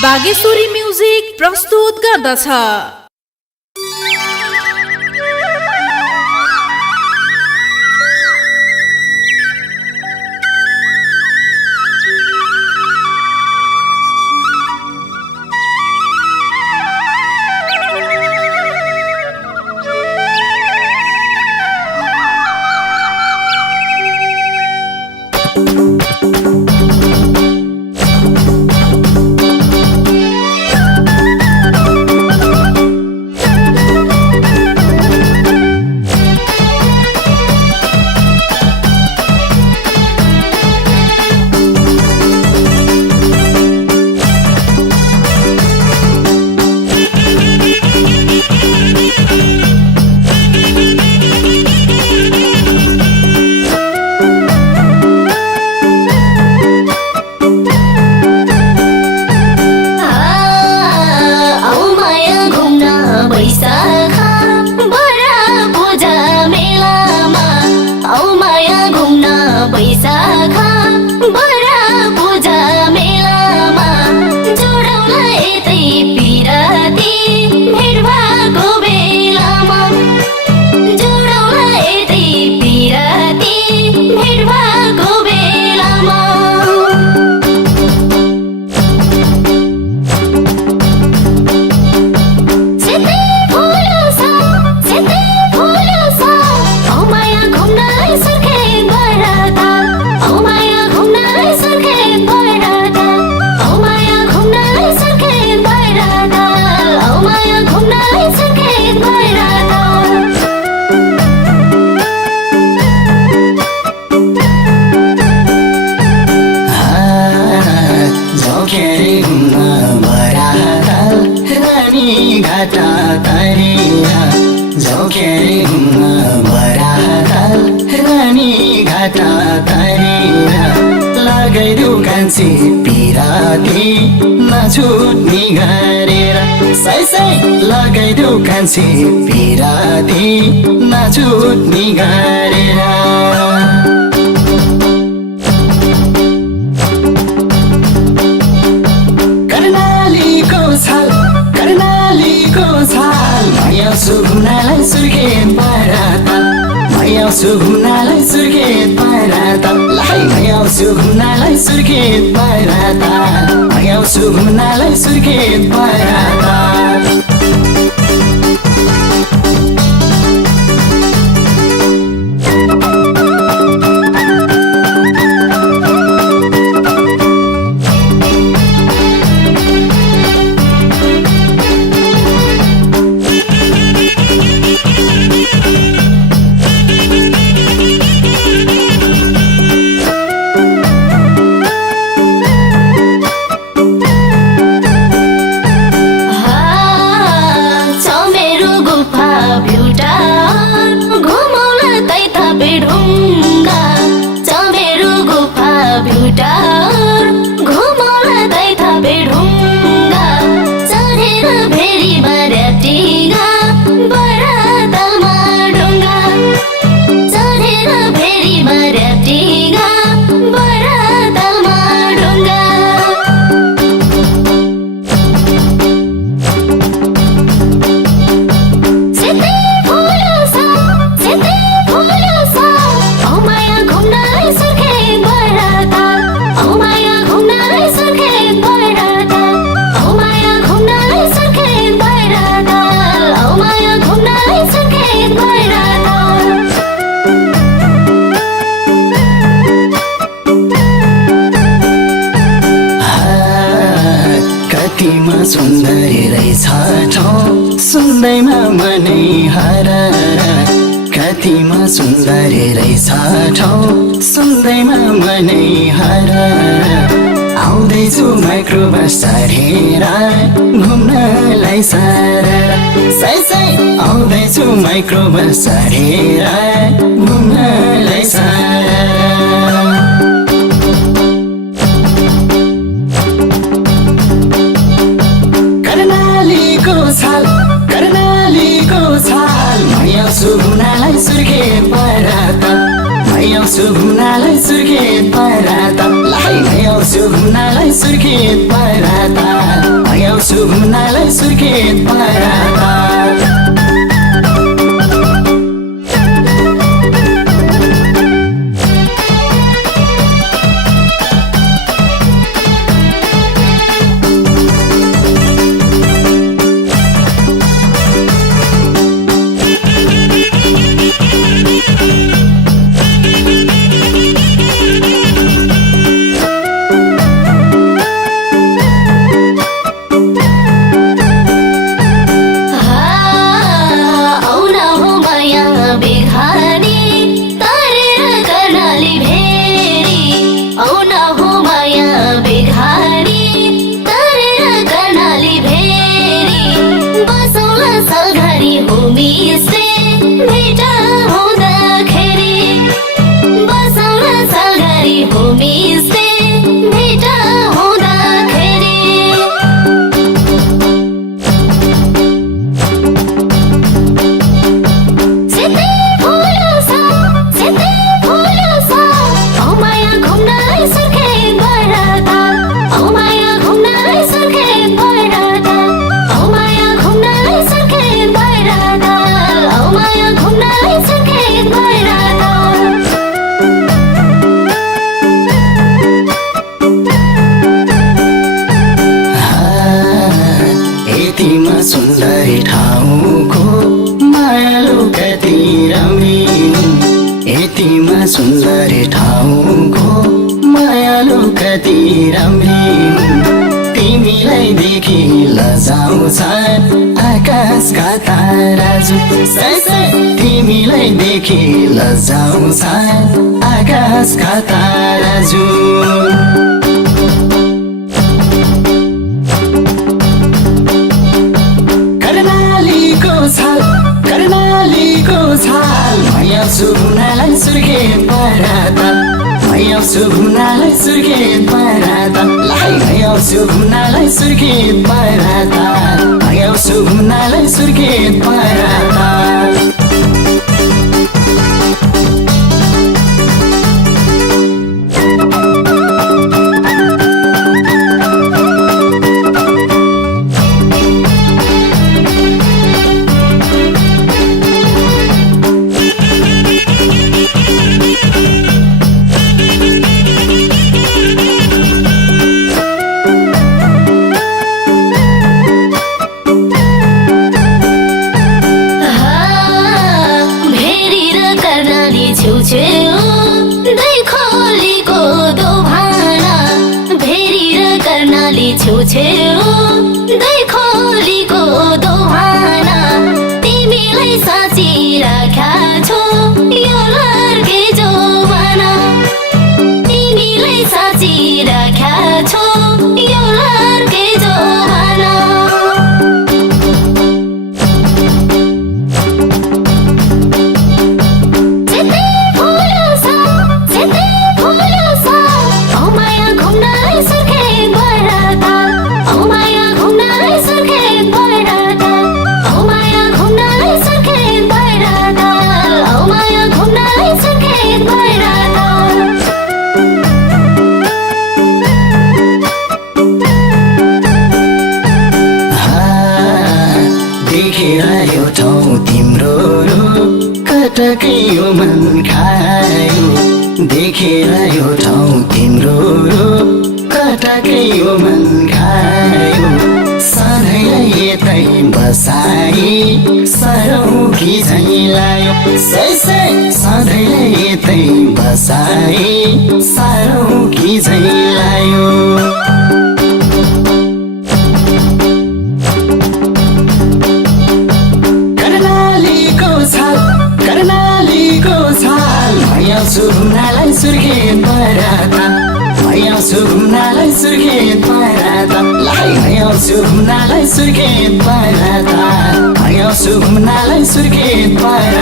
Bageshwari music प्रस्तुत गर्दछ। पिराती नछुट्ने गरेर सैसै लगाइदेऊ कान्छी पिराती नछुट्ने गरेर कर्णालीको छाल भयाउँछु घुम्नलाई सुर्खेत पाराताल भयाउँछु घुम्नलाई सुर्खेत पाराताल भयाउँछु घुम्नलाई सुर्खेत पाराताल भयाउँछु घुम्नलाई सुर्खेत पाराताल सुन्दरी रहेछ ठाउँ सुन्दैमा मनै हरारा कतिमा सुन्दरी रहेछ ठाउँ सुन्दैमा मनै हरारा आउँदैछु माइक्रोबस चढेर घुम्नलाई सारा सैसै आउँदैछु माइक्रोबस चढेर घुम्नलाई सारा कर्णालीको छाल भयाउँछु घुम्नलाई सुर्खेत पाराताल भयाउँछु घुम्नलाई सुर्खेत पाराताल भयाउँछु घुम्नलाई सुर्खेत पाराताल घुम्नलाई सुर्खेत पराता सुन्दरी ठाउँको मायालु कति रमिनु यतिमा सुन्दरी ठाउँको मायालु कति रमिनु तिमीलाई देखि लजाउँछ आकाशका ताराजु तिमीलाई देखि लजाउँछ आकाशका ताराजु कर्णालीको छाल भयाउँछु घुम्नलाई सुर्खेत पराता भयाउँछु घुम्नलाई सुर्खेत पराता भयाउँछु घुम्नलाई सुर्खेत पराता भयाउँछु घुम्नलाई सुर्खेत पराता खोलीको दोभाना तिमीलाई साँची राख्या छो यो लर्के जवाना तिमीलाई साँची राख्या छो यो लर्के जवाना देखेर ठाउँ तिम्रो कटकै यो मन खायो देखेर यो ठाउँ तिम्रो कटकै यो मन खायो सधैँ यतै बसाई सरौ कि झैँ लायो सधैँ यतै बसाई सरौ कि झैँ लायो भयाउँछु घुम्नलाई सुर्खेत पराता भयाउँछु घुम्नलाई सुर्खेत पराता भयाउँछु घुम्नलाई सुर्खेत पराता भयाउँछु घुम्नलाई सुर्खेत पराता